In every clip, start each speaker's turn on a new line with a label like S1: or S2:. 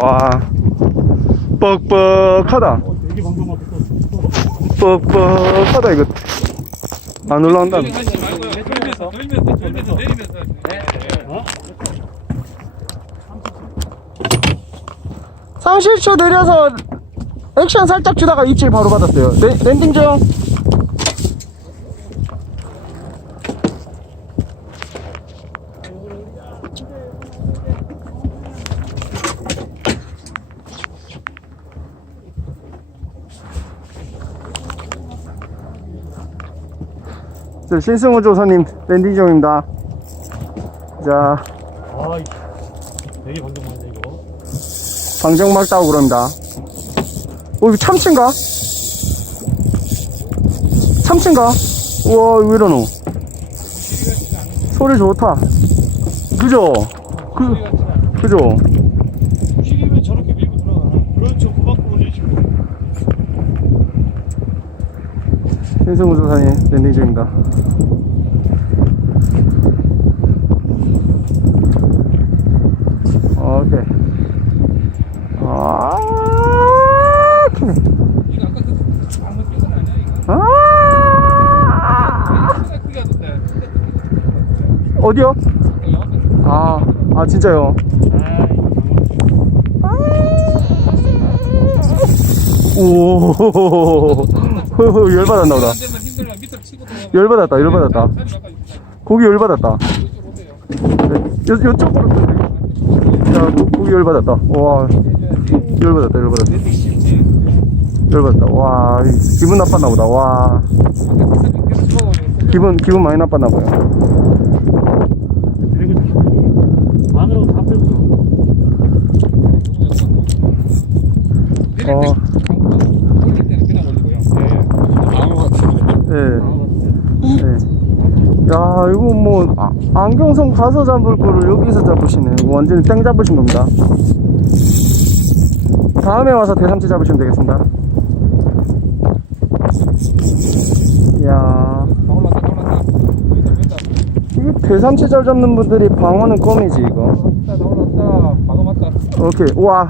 S1: 와 뻑뻑하다 뻑뻑하다 이거 안 올라온다
S2: 하지 말고요. 돌면서, 돌면서, 돌면서, 내리면서.
S3: 어?
S1: 30초 내려서 액션 살짝 주다가 입질 바로 받았어요 네, 랜딩 중 자, 신승호 조사님 랜딩 중입니다 자
S3: 아, 이- 되게 방금 왔네 이거.
S1: 방정막 따고 그럽니다. 어, 이거 참치인가? 참치인가? 우와, 왜 이러노? 소리 좋다. 그죠? 그, 그죠?
S3: 튀기면 저렇게 밀고 들어가나? 그렇죠. 그 밖으로 올리시고.
S1: 신승우 조사님 랜딩 중입니다. 오케이. 아, 오케이.
S2: 이거 아까 그 방금 찍은 아니야, 이거?
S1: 아,
S2: 크다, 크게 하던데.
S1: 어디요? 아, 아, 진짜요?
S3: 아,
S1: 오, 열받았나 보다. 열받았다, 열받았다.
S2: 주세요.
S1: 고기 열받았다. 네, 요, 요쪽으로. 야, 고, 고기 열받았다. 와, 열받았다, 열받았다. 열받았다. 와, 이 기분 나빴나 보다. 와, 기분, 기분 많이 나빴나 봐요.
S3: 뺐어.
S2: 내릴
S1: 어.
S2: 때 올릴 때는 그냥 올리고요. 방어 같은
S1: 예. 예. 야, 이거 뭐, 아, 안경성 가서 잡을 거를 여기서 잡으시네. 완전히 땡 잡으신 겁니다. 다음에 와서 대삼치 잡으시면 되겠습니다. 이야. 이게 대삼치 잘 잡는 분들이 방어는 껌이지, 이거.
S2: 올랐다, 다 올랐다. 방어 맞다.
S1: 오케이. 우와.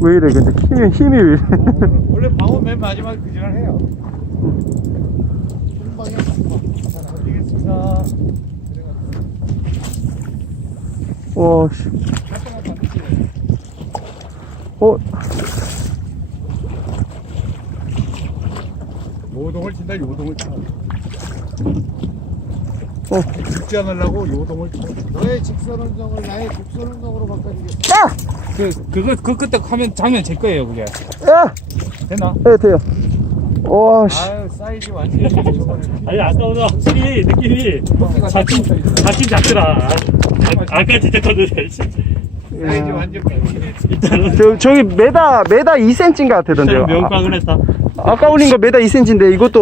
S1: 왜 이래, 근데 힘이, 힘이 왜 이래.
S3: 원래 방어 맨 마지막에 그 지랄 해요. 되겠습니다.
S1: 와, 씨. 어,
S3: 요동을 친다, 요동을 쳐.
S1: 어.
S3: 죽지 않으려고 요동을 쳐.
S4: 너의 직선 운동을 나의 곡선 운동으로 바꿔주겠다.
S1: 야!
S2: 그, 그거, 그, 그때 하면 장면 제 거예요, 그게.
S1: 야!
S2: 됐나?
S1: 네, 돼요. 와, 씨.
S3: 아유, 사이즈 완전히.
S5: 아니 아까보다 확실히 느낌이 잡힌 잡힌 잡더라. 아, 까 진짜 컸는데
S3: 사이즈 완전.
S5: 일단은
S1: 저, 저기 메다, 메다 2cm인 것 같던데요.
S5: 명광을 했다.
S1: 아, 아까 올린 거 메다 2cm인데 이것도